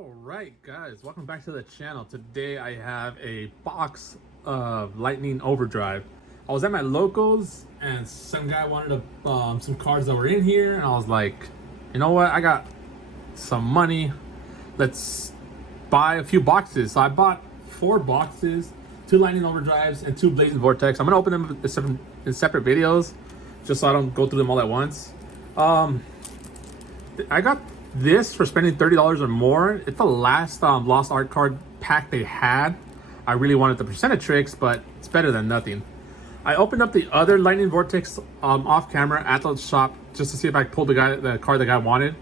All right, guys, welcome back to the channel. Today I have a box of Lightning Overdrive. I was at my locals and some guy wanted some cards that were in here, and I was like, you know what, I got some money, let's buy a few boxes. So I bought 4 boxes, 2 Lightning Overdrives and 2 Blazing Vortex. I'm gonna open them in separate videos just so I don't go through them all at once. I got this for spending $30 or more. It's the last Lost Art card pack they had. I really wanted the Percentatrix, but it's better than nothing. I opened up the other Lightning Vortex off camera at the shop just to see if I pulled the card the guy wanted.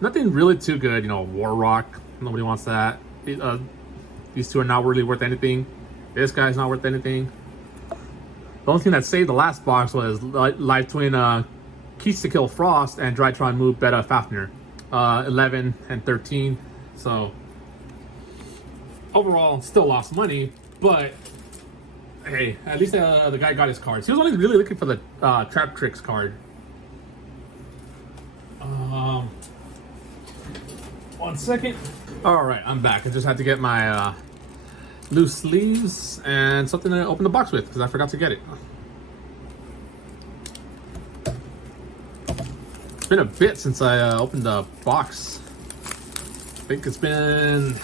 Nothing really too good, you know. War Rock, nobody wants that. These two are not really worth anything. This guy's not worth anything. The only thing that saved the last box was Live Twin Keys to Kill Frost and Drytron Move Beta Fafnir. 11 and 13. So overall still lost money, but hey, at least the guy got his cards. He was only really looking for the Trap Tricks card. 1 second. All right, I'm back. I just had to get my loose sleeves and something to open the box with because I forgot to get it. It's been a bit since I opened the box. I think it's been...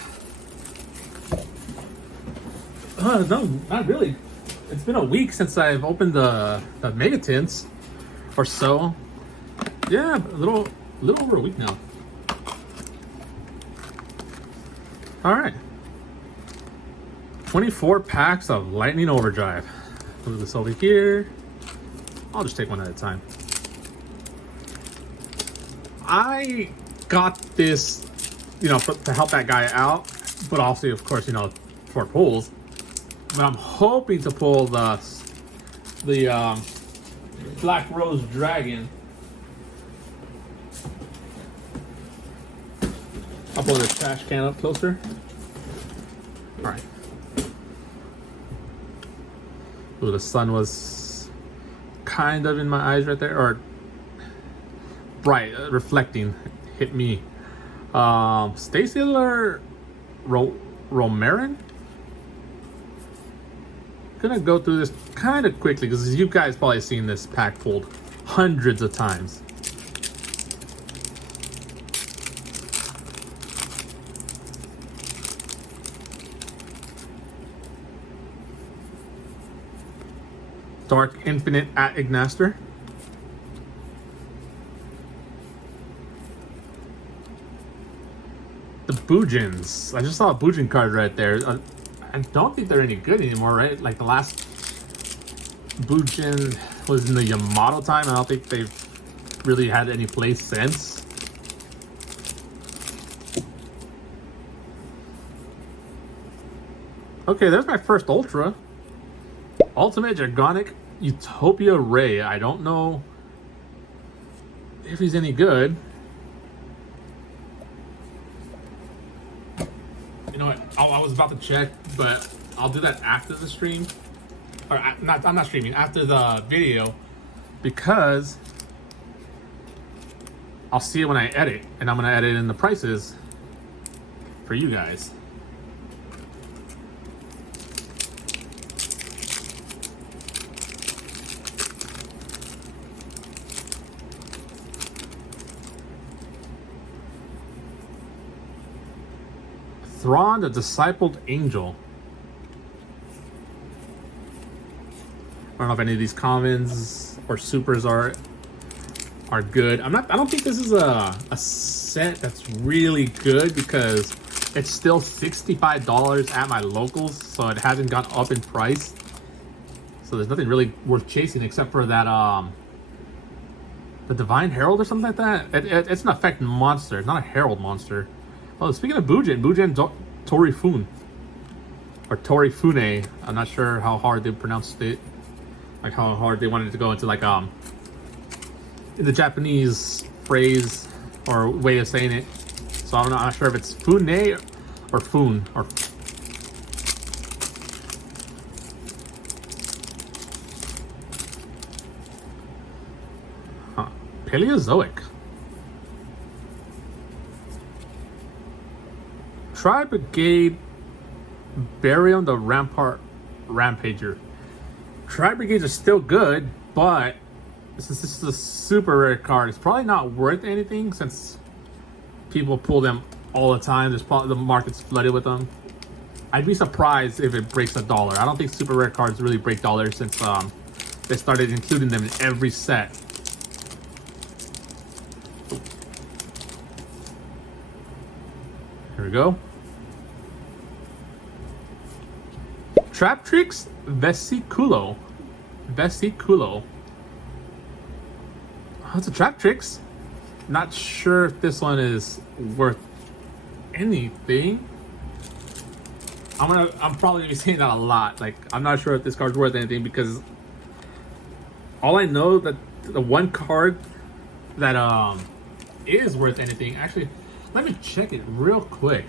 no, not really. It's been a week since I've opened the Mega Tints or so. Yeah, a little over a week now. All right. 24 packs of Lightning Overdrive. Move this over here. I'll just take one at a time. I got this, you know, to help that guy out, but also, of course, you know, for pulls. But I'm hoping to pull the Black Rose Dragon. I'll pull the trash can up closer. All right. Ooh, the sun was kind of in my eyes right there, or bright, reflecting, hit me. Stacilar Romarin. Gonna go through this kind of quickly because you guys probably seen this pack pulled hundreds of times. Dark Infinite at Ignaster. The Boojins. I just saw a Boojin card right there. I don't think they're any good anymore, right? Like the last Boojin was in the Yamato time. I don't think they've really had any place since. Okay, there's my first Ultra. Ultimate Dragonic Utopia Ray. I don't know if he's any good. You know what? I was about to check, but I'll do that after the stream. Or I'm not streaming, after the video, because I'll see it when I edit, and I'm gonna edit in the prices for you guys. Thrawn, the Discipled Angel. I don't know if any of these commons or supers are good. I don't think this is a set that's really good because it's still $65 at my locals, so it hasn't gone up in price. So there's nothing really worth chasing except for that the Divine Herald or something like that. It's an effect monster. It's not a herald monster. Oh, speaking of Boojin Torifune. Or Torifune. I'm not sure how hard they pronounced it. Like how hard they wanted to go into like in the Japanese phrase or way of saying it. So I'm not sure if it's Fune or Fun or Paleozoic. Tri Brigade Barium the Rampart Rampager. Tri Brigades are still good, but since this is a super rare card, it's probably not worth anything since people pull them all the time. There's probably the market's flooded with them. I'd be surprised if it breaks $1. I don't think super rare cards really break dollars since they started including them in every set. Here we go. Trap Tricks Vesiculo. Vesiculo. Oh, it's a Trap Tricks. Not sure if this one is worth anything. I'm probably gonna be saying that a lot. Like, I'm not sure if this card's worth anything because all I know that the one card that is worth anything. Actually, let me check it real quick.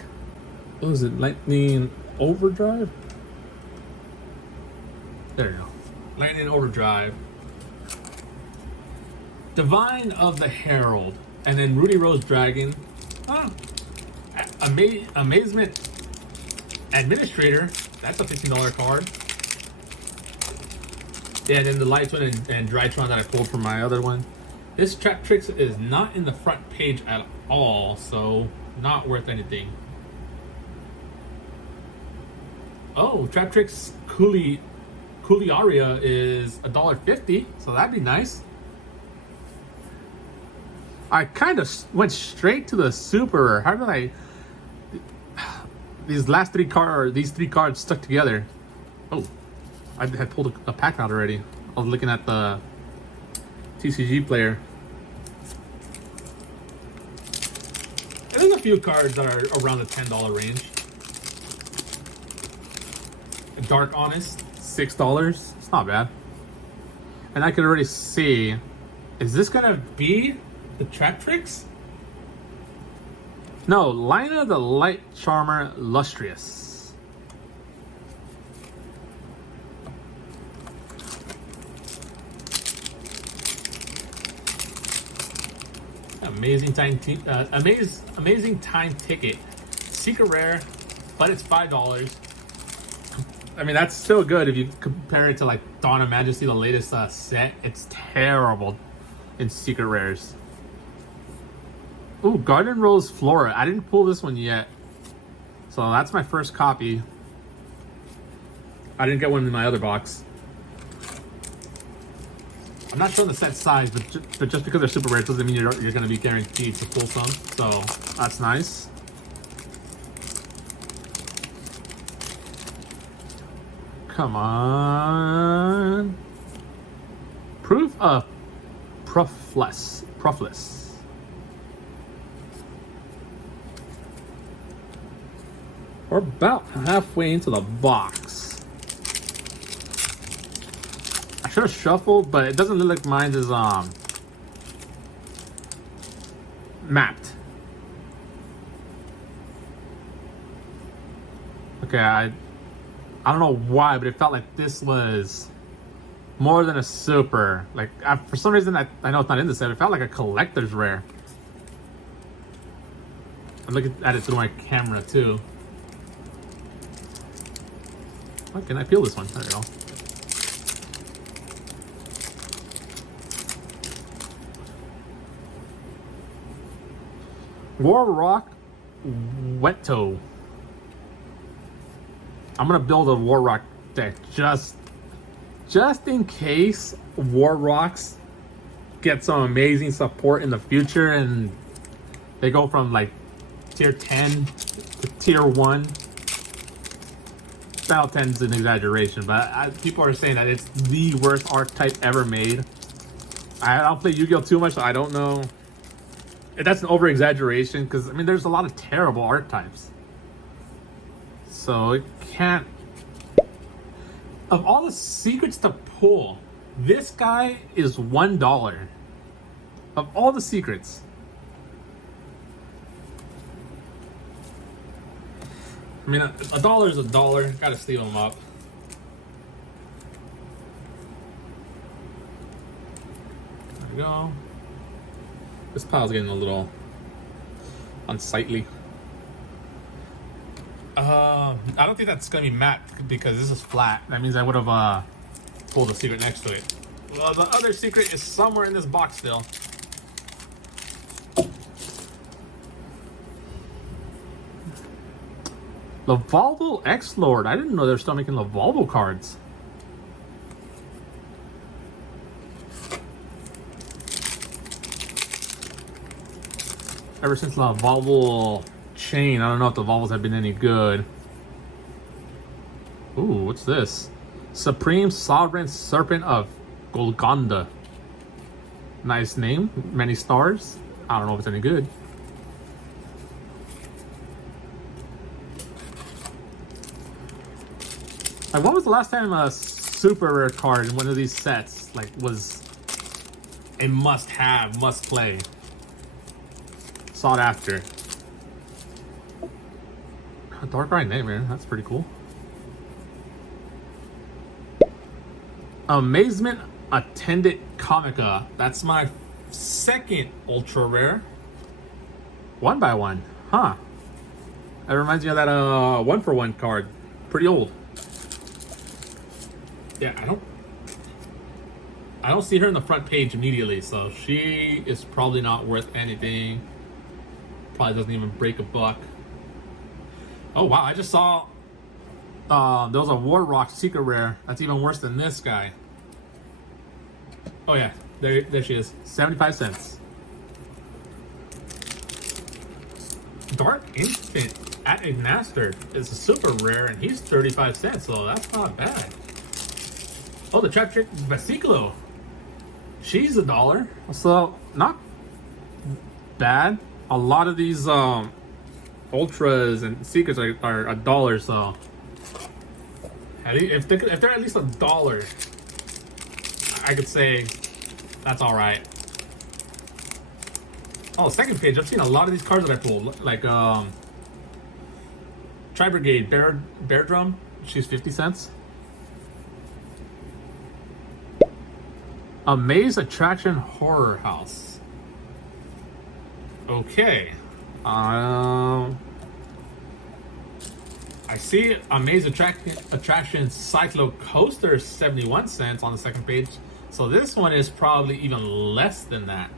What was it? Lightning Overdrive? There you go. Lightning Overdrive. Divine of the Herald. And then Rudy Rose Dragon. Huh. Amazement Administrator. That's a $15 card. Yeah, and then the Lights one and Drytron that I pulled from my other one. This Trap Tricks is not in the front page at all, so not worth anything. Oh, Trap Tricks Cooliaria is $1.50, so that'd be nice. I kind of went straight to the super. How did I? These three cards stuck together. Oh, I had pulled a pack out already. I was looking at the TCG player. And there's a few cards that are around the $10 range. Dark Honest, $6. It's not bad. And I can already see, is this gonna be the Trap Tricks? No, Lina the Light Charmer Lustrous. Amazing time ticket. Secret rare, but it's $5. I mean, that's still good if you compare it to like Dawn of Majesty, the latest set. It's terrible in secret rares. Ooh, Garden Rose Flora. I didn't pull this one yet. So that's my first copy. I didn't get one in my other box. I'm not sure the set size, but just because they're super rare doesn't mean you're going to be guaranteed to pull some. So that's nice. Come on. Proof of Profless. We're about halfway into the box. I should have shuffled, but it doesn't look like mine is mapped. Okay, I don't know why, but it felt like this was more than a super. Like, for some reason, I know it's not in the set. It felt like a collector's rare. I'm looking at it through my camera too. How can I peel this one? There we go. War Rock Weto. I'm gonna build a War Rock deck just in case War Rocks get some amazing support in the future and they go from like tier 10 to tier 1. Battle 10 is an exaggeration, but people are saying that it's the worst archetype ever made. I don't play Yu-Gi-Oh! Too much, so I don't know if that's an over-exaggeration, because, I mean, there's a lot of terrible archetypes. So, it can't... Of all the secrets to pull, this guy is $1. Of all the secrets. I mean, $1 is $1. Gotta steal them up. There we go. This pile's getting a little unsightly. I don't think that's gonna be matte because this is flat. That means I would have pulled the secret next to it. Well, the other secret is somewhere in this box still. Lavalvo X-Lord. I didn't know they were still making Lavalvo cards. Ever since Lavalvo chain, I don't know if the Volvos have been any good. Ooh, what's this? Supreme Sovereign Serpent of Golconda. Nice name. Many stars. I don't know if it's any good. Like, when was the last time a super rare card in one of these sets was a must-have, must-play, sought after? Dark Ride Nightmare. That's pretty cool. Amazement Attendant Comica. That's my second ultra rare. 1x1. Huh. That reminds me of that 1-for-1 card. Pretty old. Yeah, I don't see her in the front page immediately, so she is probably not worth anything. Probably doesn't even break a buck. Oh wow, I just saw there was a War Rock secret rare that's even worse than this guy. Oh yeah, there she is. 75 cents. Dark Instant at a Master is a super rare and he's 35 cents, so that's not bad. Oh, the Trap Trick Basiclo. She's $1. So not bad. A lot of these ultras and secrets are $1, so if they're at least $1, I could say that's all right. Oh, second page. I've seen a lot of these cards that I pulled, like Tri Brigade Bear Drum. She's 50 cents. Amaze Attraction Horror House. Okay. I see Amaze Attraction Cyclo Coaster 71 cents on the second page. So this one is probably even less than that.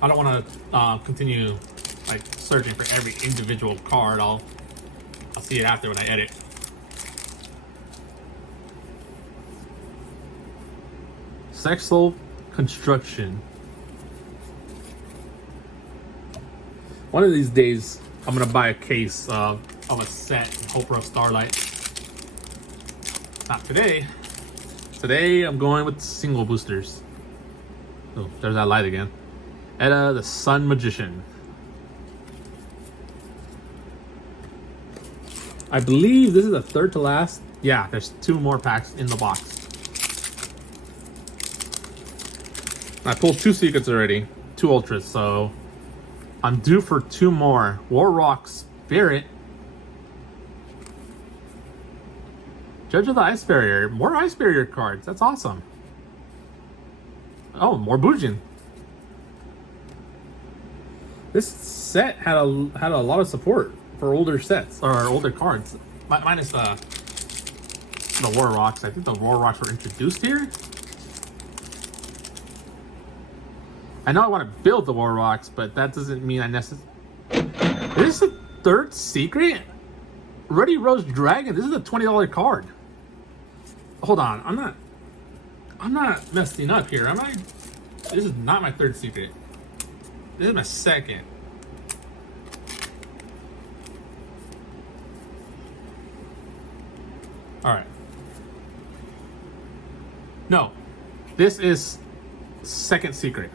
I don't want to continue like searching for every individual card. I'll see it after when I edit. Sexual Construction. One of these days, I'm gonna buy a case of a set and hope for a Starlight. Not today. Today, I'm going with single boosters. Oh, there's that light again. Edda, the Sun Magician. I believe this is the third to last. Yeah, there's 2 more packs in the box. I pulled 2 secrets already, 2 ultras, so I'm due for 2 more. War Rock Spirit. Judge of the Ice Barrier. More Ice Barrier cards. That's awesome. Oh, more Bujin. This set had a lot of support for older sets or older cards. Minus the War Rocks. I think the War Rocks were introduced here. I know I want to build the War Rocks, but that doesn't mean I necessarily... This is the 3rd secret? Ruddy Rose Dragon. This is a $20 card. Hold on. I'm not messing up here, am I? This is not my 3rd secret. This is my 2nd. Alright. No. This is 2nd secret.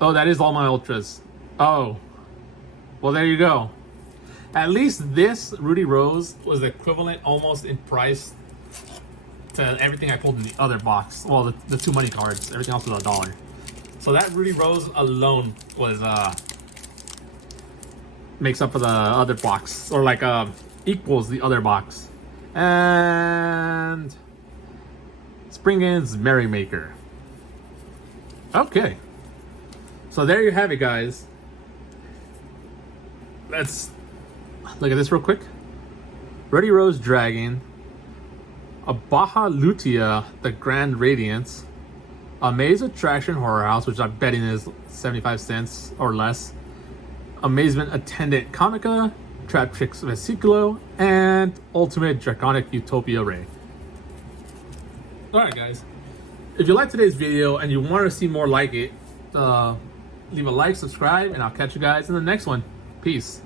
Oh, that is all my ultras. Oh. Well, there you go. At least this Rudy Rose was equivalent almost in price to everything I pulled in the other box. Well, the 2 money cards. Everything else was $1. So that Rudy Rose alone was makes up for the other box. Or like equals the other box. And Spring Ends Merrymaker. Okay. So there you have it, guys. Let's look at this real quick. Ruddy Rose Dragon, a Baja Lutia, the Grand Radiance, a Maze Attraction Horror House, which I'm betting is 75 cents or less, Amazement Attendant Comica, Trap Tricks Vesiculo, and Ultimate Draconic Utopia Ray. Alright guys, if you liked today's video and you want to see more like it, leave a like, subscribe, and I'll catch you guys in the next one. Peace.